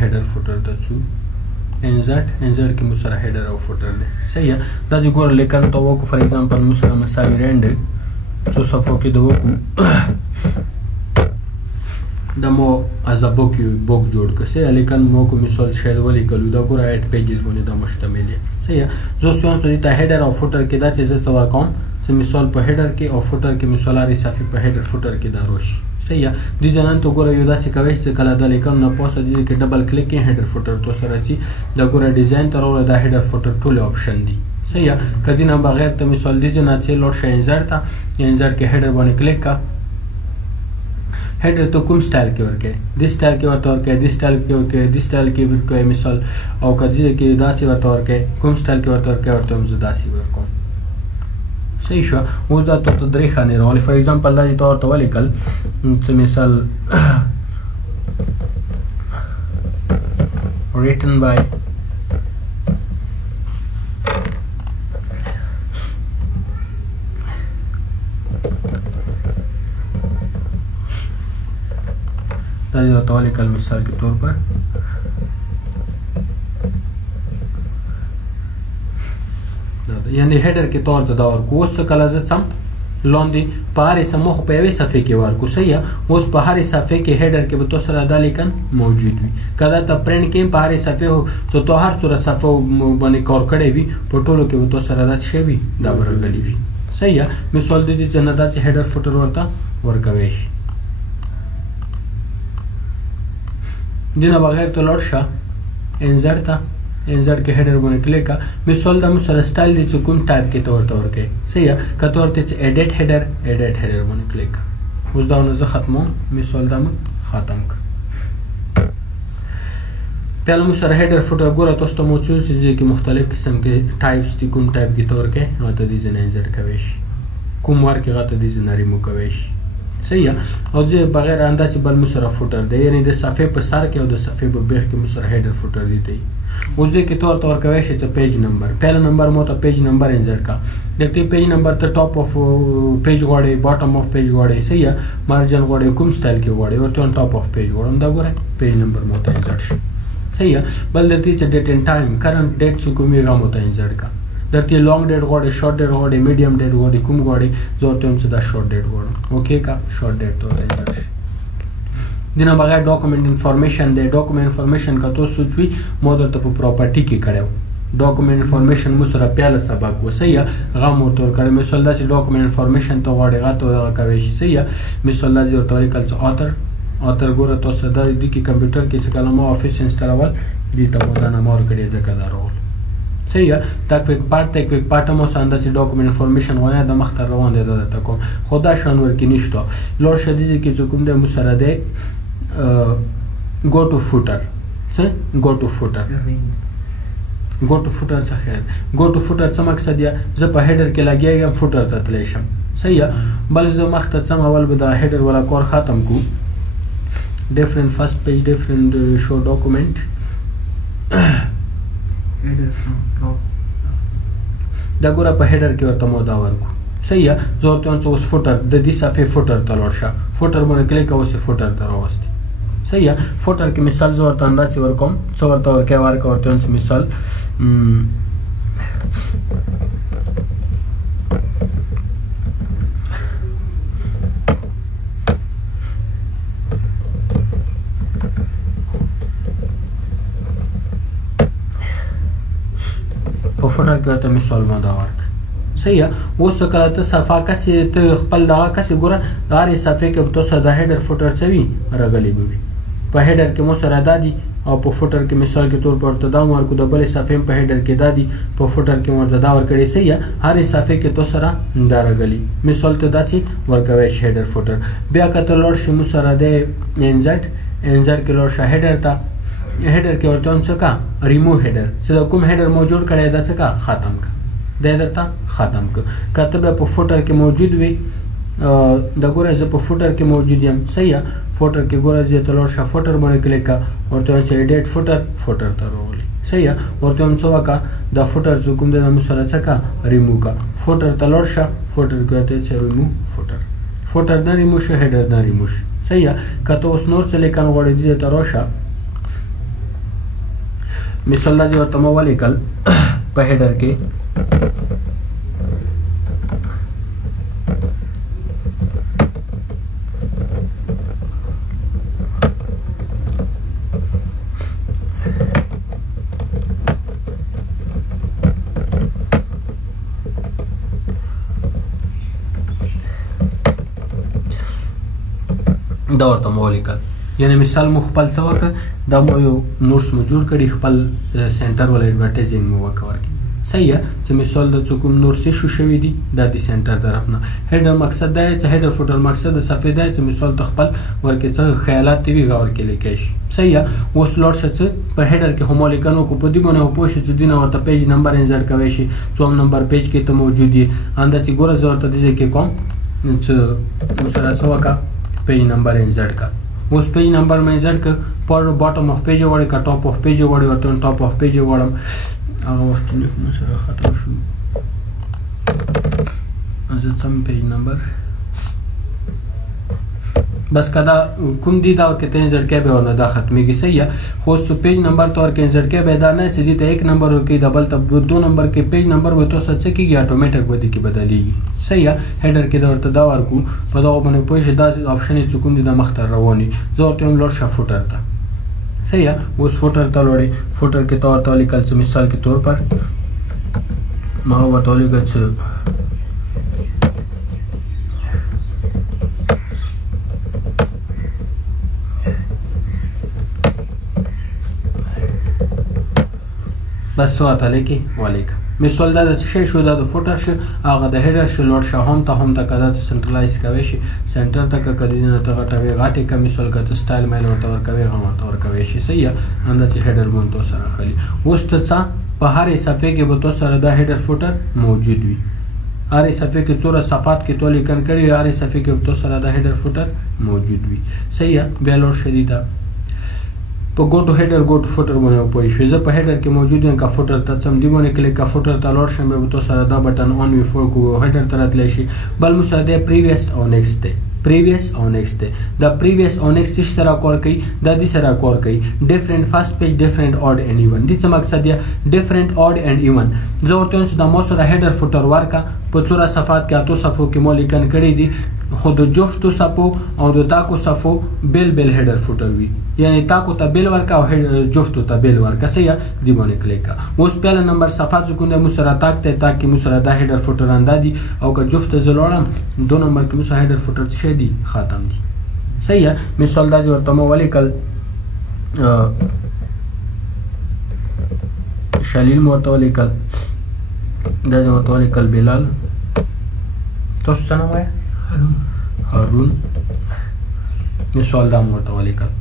هیډر فوټر ته څو انزرټ کې مو سره هیډر او فوټر دی صحیح دا چې ګوره لیکن ته وکړو فار ایگزامپل مو سره مساوي رینډ څو صفحو کې د وکړو دا مو از بوک جوړ کړ صحیح لیکن مو کو مثال شاید ولیکلو دا ګوره 8 پیجز باندې دا مشتمل دی صحیح زه اوس وایم چې ته هیډر او فوټر کې دا چې زه څه ورکوم چې مثال په هیډر کې او فوټر کې مثال هرې صفحې په هیډر فوټر کې دا روشي صحیح دي ځنن ته ګوره یو داسې کوي چې کله دا لیکم نه پوسه دي کې ډبل کلیک کې هیډر فوټر تو سره چې دا ګوره ډیزاین تر ول دا هیډر فوټر ټول آپشن دي صحیح کدی نه بغیر ته مثال دي نه چې لوړ شي انزرټ کې هیډر باندې کلیک کا هیډر ته کوم سټایل کې ورکې دي سټایل کې ورته ورکې دي سټایل کې ورکې دي سټایل کې ورکې مثال او کدی کې دا چې ورته ورکې کوم سټایل کې ورته ورکې ورته هم زدا سي ورکوم صحیح شو اوس دا ته درې خانې راولې فار ایگزامپل دا چې تور ته ولیکل چې مثال written by دا چې ته ولیکل مثال کے طور پر یعنی هیډر کې تور ته دا ورکو اوس کله زه سم لاندې په هرې سمو خو په یوې صفحې کې ورکو صحیح اوس په هرې صفحې کې هیډر کې به تو سره دا لیکن موجود وي که دا ته پرنټ کې په هرې صفحې څو تو هر څومره صفحو باندې کار کړی وي په ټولو کې به تو سره دا څه وي دا به راغلي وي صحیح مثال د دې چې نه داسې هیډر فوټر ورته ورکوی شي دې نه بغیر ته لاړ شه انزرټ ته انزرټ کې هیډر باندې کلیک کا مثال دا مو سره سټایل دي چې کوم ټایپ کې تور تور کې صحیح کته ورته چې ایډیټ هیډر باندې کلیک اوس دا نه زه ختمو مثال دا ختم ک پهله مو سره هیډر فوټر ګوره تاسو ته مو څه چې مختلف قسم کې ټایپس دي کوم ټایپ کې تور کې هغه ته دي نه انزرټ کوي شي کوم ورکه هغه ته دي نه ریمو کوي شي صحیح او چې بغیر اندازې بل مو سره فوټر دی یعنی د صفحې په سر کې او د صفحې په بیخ کې مو سره هیډر فوټر دی اوس دې کې تور کوي شي چې پیج نمبر پهلا نمبر مو ته پیج نمبر انزرټ کا دغه پیج نمبر ته ټاپ اف پیج غواړي باټم اف پیج غواړي صحیح مارجن غواړي کوم سټایل کې غواړي ورته ټاپ اف پیج غواړم دا ګوره پیج نمبر مو ته انزرټ شي صحیح بل دې چې ډیټ ان ټایم کرنٹ ډیټ څه کومي را مو ته انزرټ کا درته لانګ ډیټ غواړي شارټ ډیټ غواړي میډیم ډیټ غواړي کوم غواړي زورته هم څه دا شارټ ډیټ غواړم اوکې کا شارټ ډیټ ته انزرټ شي دینه بغیر ډاکومنٹ انفارمیشن دی ډاکومنٹ انفارمیشن کا تو سوچوي مو درته په پراپرټي کې کړو ډاکومنٹ انفارمیشن مو سره پیاله سبق و صحیح غو مو تور کړو مثال دا چې ډاکومنٹ انفارمیشن ته غواړي غاته کوي شي صحیح مثال دا چې ورته کل څه اتر ګوره تاسو دا د کی کمپیوټر کې څه کلمه افیس انسټالول دي ته مو دا نه مور کړی ځکه دا رول صحیح تا کویک پارت مو ساندا چې ډاکومنٹ انفارمیشن وایي د مختار روان دی دا کوم خدا شان ورکی نشته لوړ شدید کې چې کوم د مو سره دی go to footer څه go to footer څه مقصد یا زه په هیډر کې لګیږم فوټر ته تلی شم صحیح بل زه مخته څم اول به دا هیډر والا کار ختم کو different first page different show document دا ګوره په هیډر کې ورته مو دا ورکو صحیح زه ورته اوس فوټر د دې صفحې فوټر ته لاړ شه فوټر باندې کلیک اوس فوټر ته راوستي صحیح فوټر کې مثال زه ورته اندازې ورکوم څه ورته ورته مثال په فوټر کې ورته مثال ما دا ورک صحیح اوس کله ته صفحه کسې ته خپل دغه کسې ګوره هرې صفحې کې به تاسو د هیډر فوټر څه وي راغلی به وي په هیډر کې مو سره دا دي او په فوټر کې مثال کې طور پر ورته دا ورکو د بلې صفحې په هیډر کې دا دي په فوټر کې ورته دا ورکړی صحیح هرې صفحې کې تو سره دا راغلی مثال ته دا چې ورکوی شي هیډر فوټر بیا که ته لاړ شي مو سره د انزرټ کې لاړ شه هیډر ته هیډر کې ورته څه کا ریموو هیډر چې دا کوم هیډر مو جوړ کړی دا څه کا ختم کا دا درته ختم که کته به په فوټر کې موجود وي دا ګوره زه په فوټر کې موجود یم صحیح فوټر کې ګوره چې ته لاړ شه فوټر باندې کلیک کا ورته چې ایډیټ فوټر ته راولي صحیح ورته هم څه وکړه دا فوټر چې کوم دی نو سره څه کا ریموو کا فوټر ته لاړ شه فوټر کې ورته چې ریموو فوټر نه ریموو شي هیډر نه ریموو شي صحیح کته اوس نور څه لیکن غواړې دې ته راشه مثال دا ورته مو ولیکل په هیډر کې دا ورته مو ولیکل یعنی مثال مو خپل څه وکړه دا مو یو نورس مو جوړ کړي خپل سنټر ول ایڈورټایزینګ مو وکړ صحیح چې مثال د څوک نور څه شو شوی دي د دې سنټر طرف نه هډر مقصد دا چې هډر فوټر مقصد د صفحه دا چې مثال خپل ورکه څه خیالات دی غور کې لیکي صحیح اوس لوړ شته په هډر کې هم لیکنو کو په دې باندې په پوښتنه چې دینه ورته پیج نمبر انسرټ کوي شي څوم نمبر پیج کې ته موجود دي انده چې ګوره زه ورته دې کې کوم چې مثلا څه وکړه page number insert का उस page number में इंसर्ट कर पर bottom of page वाले का top of page वाले और टॉप ऑफ पेज वाला वक्त मुसरा खत्म शु अजत सम पेज नंबर बस कदा कुम दी दा और के इंसर्ट के बे और ना दा खत्म की सही है हो सो पेज नंबर तो और के इंसर्ट के बे दा ना सीधी तो एक नंबर और के डबल तब दो नंबर के पेज नंबर वो तो सच की ऑटोमेटिक बदी की बदलेगी सही है हेडर کې دا ورته دا ورکو په دا باندې پوښښ دا آپشن چې کوم دي د مختار رواني زه ورته هم لور شه فوټر ته صحیح है اوس فوټر ته لوري فوټر کې تور ته لیکل چې مثال के तौर पर ما ورته لیکل چې بس ورته لیکي ولیکم مثال دا چې شي شو دا د فوټر شو هغه د هډر شو لوړ شه هم ته کدا ته سنټرلایز کوي شي سنټر ته کدی نه ته غټوي غاټه کا مثال کته سټایل مایل ورته ورکوي هم ورته ورکوي شي صحیح انده چې هډر مون تو سره خلی اوس ته په هر صفحه کې به تو سره دا هډر فوټر موجود وي هر صفحه کې څوره صفات کې تو لیکن کړي هر صفحه کې تو سره دا هډر فوټر موجود وي صحیح بیا لوړ شدیدا په ګو ټو هډر ګو ټو فوټر باندې پوي شو زه په هډر کې موجود یم کا فوټر ته سم دی باندې کلیک کا فوټر ته لوړ شم به تو سره دا بٹن اون وی فور کو هډر ته راتلی شي بل مساده پریویس او نیکسټ دی previous او next دی دا previous او next سره کار کوي دا دې سره کار کوي different first page different odd and even دې څه مقصد دی different odd and even زه ورته چې دا مو سره هډر فوټر ورکا په څوره صفات کې اتو صفو کې مو لیکن کړی دي خود جفتو صفو او د تاکو صفو بل هډر فوټر وي یعنی تاکو ته بل ورکا او جفتو ته بل ورکا صحیح دی باندې کلیک اوس پهل نمبر صفات څنګه مسره تاکته تاکي مسره دا هډر فوټر اندادي او که جفت زلوړم دو نمبر کې مسره هډر فوټر څه دی ختم دي صحیح مثال دا ورته مو ولیکل شلیل مرته ولیکل دا ورته ولیکل بلال تاسو څنګه وای هارون مثال دا مرته ولیکل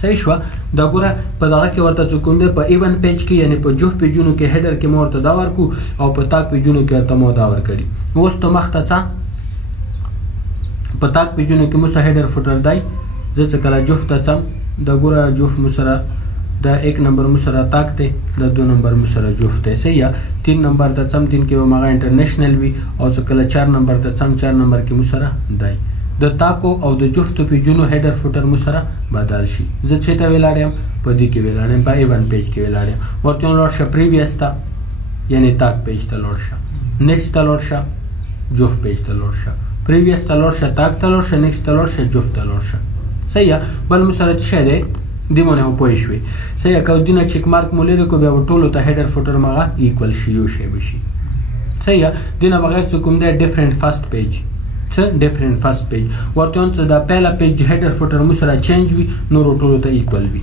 صحیح شو دا ګوره په دغه کې ورته څوک دی په ایون پیج کې یعنی په جوف پیجونو کې هډر کې مرته دا ورکو او په تاک پیجونو کې ورته مو دا ورکړي اوس ته مخته څه په تاک پیجونو کې مو هډر فوټر دی زه څه کله جوف ته څم دا ګوره جوف مسره دا 1 نمبر مسره تاک ته دا 2 نمبر مسره جوف ته صحیح 3 نمبر ته څم 3 کې مغه انټرنیشنل وی او څه کله 4 نمبر ته څم 4 نمبر کې مسره دی د تاکو او د جفتو پیجونو هډر فوټر مسره بدل شي زه چې ته ویلاړم په دې کې ویلاړم په ایون پیج کې ویلاړم ورته لور شه پریویس تا یعنی تاک پیج ته لور شه نیکسټ ته لور شه جوف پیج ته لور شه پریویس ته لور شه تاک ته لور شه نیکسټ ته لور شه جوف ته لور شه صحیح بل مسره شه دی دیمونه پوي شوي صحیح کو دینه چک مارک مولې کو بیا ټولو ته هډر فوټر مغه ایکوال شي یو شی بشي صحیح دینه بغیر څه کوم دی ډیفرنٹ فرست پیج څه ډیفرنٹ فرست پیج ورته څه دا پهلا پیج هډر فوټر مسره چینج وي نور ټولو ته ایکوال وي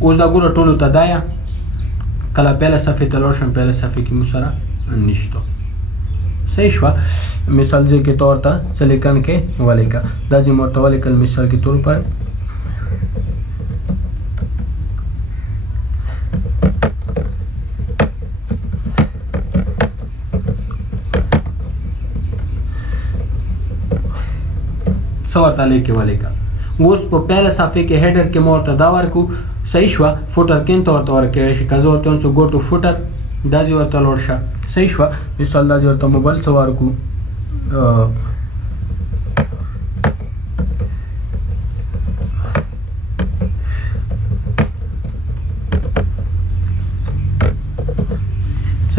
اوس دا ګوره ټولو ته دایا کله پهلا صفحه ته لوشم پهلا صفحه کې مسره نشته صحیح شو مثال के तौर ته سلیکن کې ولیکا دا چې مرتوال کل مثال के तौर पर ورته لیکي ولیکا اوس په پهله صفحه کې هډر کې مورته دا ورکو صحیح شو فوټر کې ورته ورکړي شي کزه ورته څو ګو ټو فوټر دا ځي ورته لوړ شه صحیح شو مثال دا ورته موبایل څو ورکو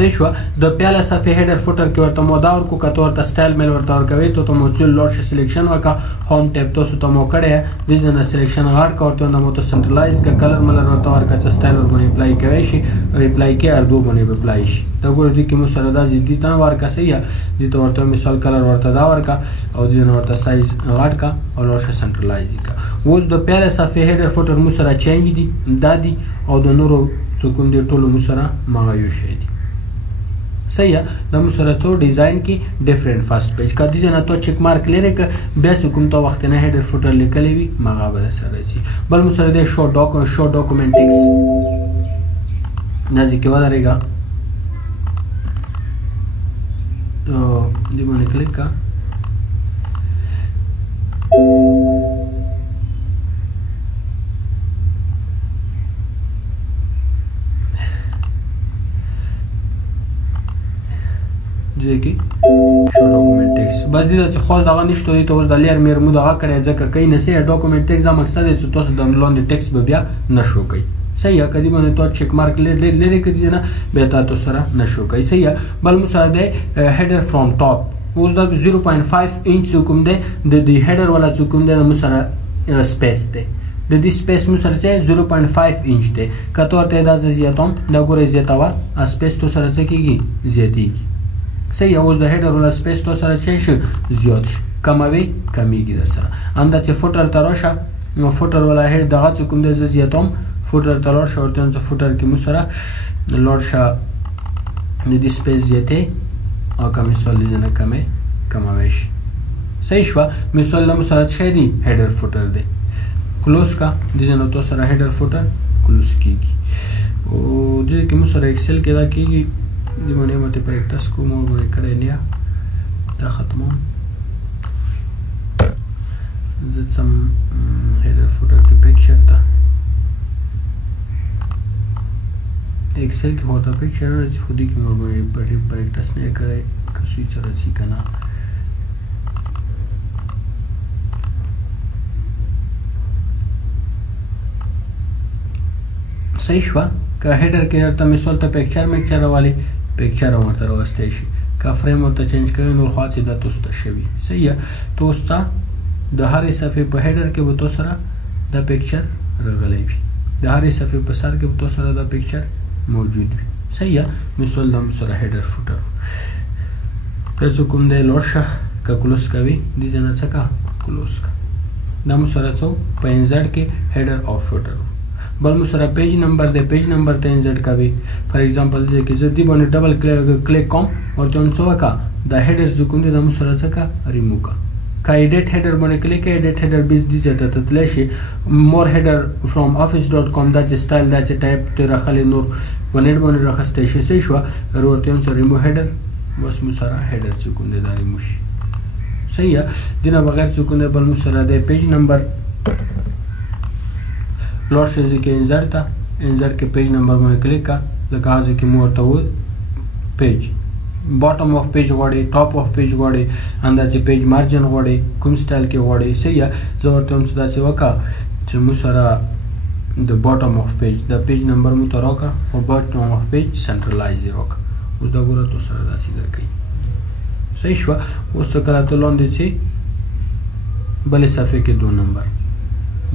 صحیح شو د پیاله صفحه هډر فوټر کې ورته مودا ورکو کته ورته سټایل میل ورته ورکوي ته موچول لوړ شي سلیکشن وکا هوم ټیب تاسو ته مو کړی د جن سلیکشن غاړ کا ورته نو ته سنټرلایز کا کلر ملر ورته ورکا چې سټایل ور باندې اپلای کوي شي اپلای کې اردو باندې اپلای شي دا ګور دي کې مو سره دا دي ته ورکا صحیح دي ته ورته مثال کلر ورته دا ورکا او دي نو ورته سایز غاړ کا او لوړ شي سنټرلایز کا اوس د پیاله صفحه هډر فوټر مو سره چینج دي دادي او د نورو سکون دي ټولو مو سره مغایو شي دي صحیح د مو سره څو ډیزاین کې ډیفرنٹ فرست پیج کا دي نه تو چک مارک لري ک بیا کوم تو وخت نه هډر فوټر لیکلی وي مغابه سره شي بل مو سره د شو ډاکومنٹ ټیکس نه ځکه ولريګا تو دې باندې کلیک کا ځکه شو ډاکومنٹ ټیکس بس دې چې خو دا نشته دی ته اوس د لیر میر مو دا کړی ځکه کین نه سي ډاکومنٹ ټیکس دا مقصد دی چې تاسو د لاندې ټیکس به بیا نشو کوي صحیح کدی باندې تو چک مارک لري کدی نه به تاسو سره نشو کوي صحیح بل مو سره دی هډر فرام ټاپ اوس دا 0.5 انچ کوم دی د هډر ولا کوم دی مو سره سپیس دی د دې سپیس مو سره چې 0.5 انچ دی کته ورته دا زیاتوم دا ګورې زیاتوا سپیس تو سره څه کیږي زیاتیږي صحیح اوس د هډر ولا سپیس تو سره چې زیات شي کموي کمیږي در سره انده چې فوټر تراشه نو فوټر ولا هډ دغه کوم د زیاتوم فوټر تراشه ورته چې فوټر کې مو سره لوړ شه د دې سپیس زیاتې او کمی سول دي نه کموي شي صحیح شو مثال مو سره چې دی هډر فوټر دی کلوز کا د نو تو سره هډر فوټر کلوز کیږي او د کې مو سره ایکسل کې دا کیږي دی باندې مته پریکټس کوم او کړه نه دا ختمه زت سم هډر فوټر کې پکچر تا ایکسل کې هوتا پکچر چې خودي کې مور باندې پریکټس نه کړی کسي سره شي کنه صحیح شو که هډر کې ورته مثال ته پکچر والی پکچر ورته راوستي شي که فریم ورته چینج کوي نو خاصه د توسته شوی صحیح توسته د هرې صفحه په هډر کې وته سره د پکچر راغلی وي د هرې صفحه په سر کې وته سره د پکچر موجود وي صحیح مثال د سره هډر فوټر که کوم دی لورشه که کلوز کوي د جنا څخه کلوز کا د سره څو په انزر کې هډر او فوټر بل مو سره پیج نمبر دی پیج نمبر ته انزر کوي فار ایگزامپل چې زه دې باندې ډبل کلیک کوم او ته څه وکا د هډر کوم دی د مو سره څخه ریموو کا ایډیټ هډر باندې کلیک ایډیټ هډر بیس دي چې ته تل شي مور هډر فرام office.com دا چې سټایل دا چې ټایپ ته راخلي نور ونټ باندې راخسته شي صحیح شو ورته هم سره ریموو هډر بس مو سره هډر چې کوم دی دا ریموو شي صحیح دینه بغیر چې کوم دی بل مو سره د پیج نمبر لوړ شي چې انزر کې پیج نمبر باندې کلیک کا لکه هغه کې مو ورته و پیج bottom of page غواړي top of page غواړي انده چې پیج مارجن غواړي کوم سټایل کې غواړي صحیح زه ورته هم دا چې وکا چې مو سره د bottom of page د پیج نمبر مو تر وکا او bottom of page سنټرلایز وکا اوس دا ګوره تو سره داسې درکې صحیح شو اوس کله ته لاندې چې بلې صفحه کې 2 نمبر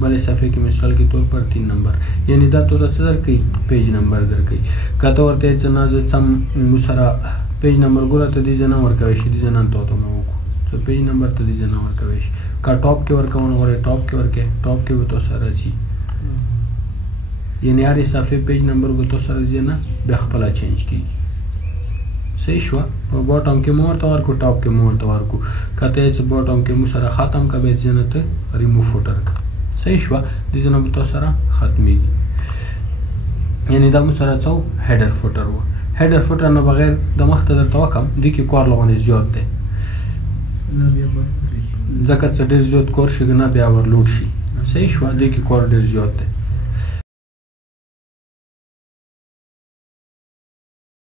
بلې صفحه کې مثال کې طور پر 3 نمبر یعنی دا تو څه درکې پیج نمبر درکې کته ورته چې نه سم مو سره پیج نمبر ګوره ته دې جنا ورکوي شي دې جنا ته مو ته پیج نمبر ته دې جنا ورکوي شي کا ټاپ کې ورکونه غواړي ټاپ کې ورکې ټاپ کې وته سره شي یعنی هرې صفحه پیج نمبر وته سره جنا به خپل چینج کیږي صحیح شو په باټم کې مو ورته ورکو ټاپ کې مو ورته ورکو کته چې باټم کې مو سره ختم کا به جنا ته ریموو فوټر کا صحیح شو دې جنا وته سره ختمي یعنی دا مو سره څو هډر فوټر و هډر فوټر نه بغیر د مخته درته وکم د کې کار لغونه زیات دی ځکه چې ډېر زیات کار شي نه بیا ورلوډ شي صحیح شو د کې کار ډېر زیات دی